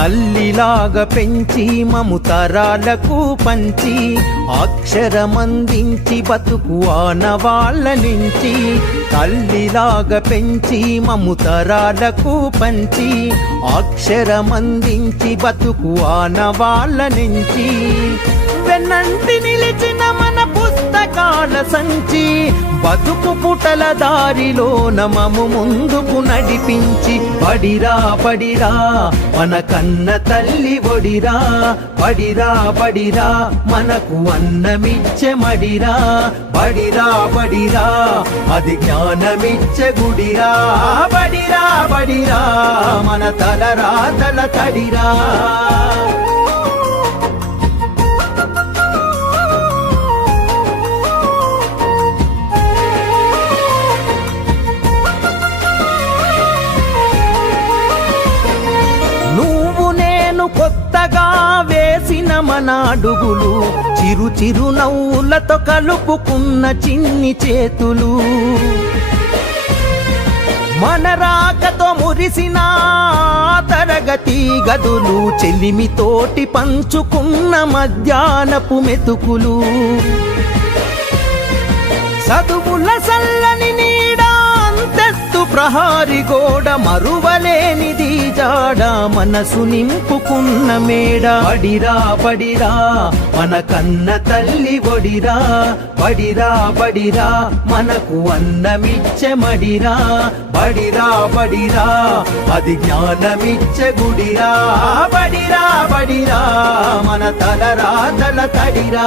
తల్లిలాగా పెంచి మము తరాలకు పంచి అక్షరమందించి బతుకు ఆనవాళ్ళ నుంచి తల్లిలాగా పెంచి మము తరాలకు పంచి అక్షరమందించి బతుకు ఆనవాళ్ళ నుంచి. వెన్నంటి నిలిచిన మన పుస్తకాల సంచి బతుకు పుటల దారిలో నమము ముందుకు నడిపించి పడిరా పడిరా మన కన్న తల్లి ఒడిరా పడిరా పడిరా మనకు అన్నమిచ్చే మడిరా పడిరా పడిరా అది జ్ఞానమిచ్చే గుడిరా బడిరా బడిరా మన తల రాతల తడిరా. కొత్తగా వేసిన మన అడుగులు చిరు చిరు నవ్వులతో కలుపుకున్న చిన్ని చేతులు. మన రాకతో మురిసిన తరగతి గదులు చెలిమితోటి పంచుకున్న మధ్యాహ్నపు మెతుకులు. చదువుల సల్లని ప్రహారి గోడ మరువలేనిది జాడ మనసు నింపుకున్న మేడ. పడిరా పడిరా మన కన్న తల్లి ఒడిరా. పడిరా పడిరా మనకు అన్నమిచ్చే మడిరా. పడిరా పడిరా అది జ్ఞానమిచ్చే గుడిరా. పడిరా పడిరా మన తల రాతల తడిరా.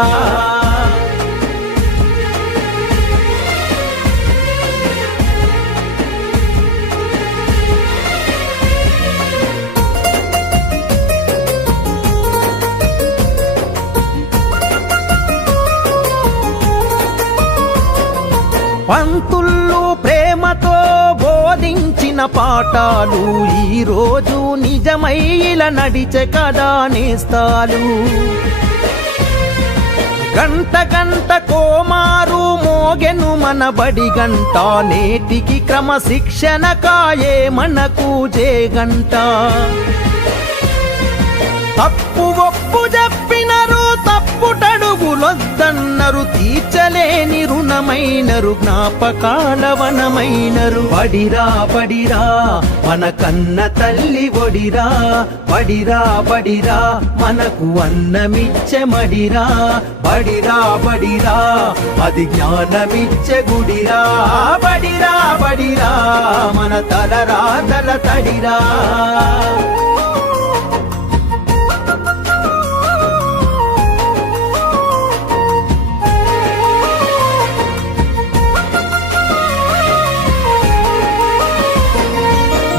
పంతుల్లో ప్రేమతో బోధించిన పాఠాలు ఈ నిజమై నిజమైల నడిచే కదా నేస్తాలు. గంట గంట కోమారు మోగెను మన బడి గంట నేటికి క్రమశిక్షణ కాయే మనకు జే గంట. తప్పు ఒప్పు చెప్పినరు తప్పుటడుగులొద్దన్నరు తీర్చ రుణమైనరు జ్ఞాపకాల వనమైనరు పడిరా పడిరా మన కన్న తల్లి ఒడిరా. పడిరా పడిరా మనకు అన్నమిచ్చే మడిరా. పడిరా పడిరా అది జ్ఞానమిచ్చే గుడిరా. పడిరా పడిరా మన తలరా తల తడిరా.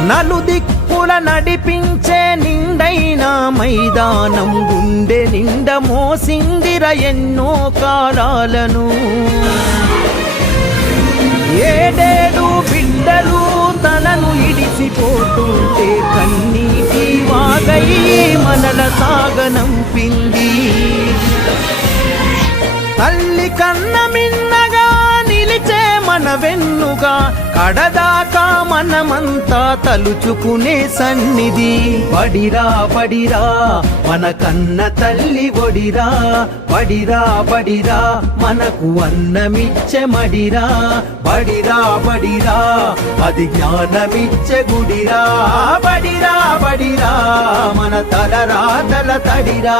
నలుదిక్కుల నడిపించే నిండైన మైదానం గుండె నిండ మోసిందిర ఎన్నో కాలాలను. ఏడేడు బిడ్డలు తనను ఇడిసిపోతుంటే కన్నీటి వాగై మనల సాగనంపింది తల్లి కన్న మిన్నగా నిలిచే మన వెన్న వెన్నుగా కడదాకా మనమంతా తలుచుకునే సన్నిధి. పడిరా పడిరా మన కన్న తల్లి ఒడిరా. పడిరా పడిరా మనకు అన్నమిచ్చే మడిరా. పడిరా పడిరా అది జ్ఞానమిచ్చే గుడిరా. పడిరా పడిరా మన తలరా తల తడిరా.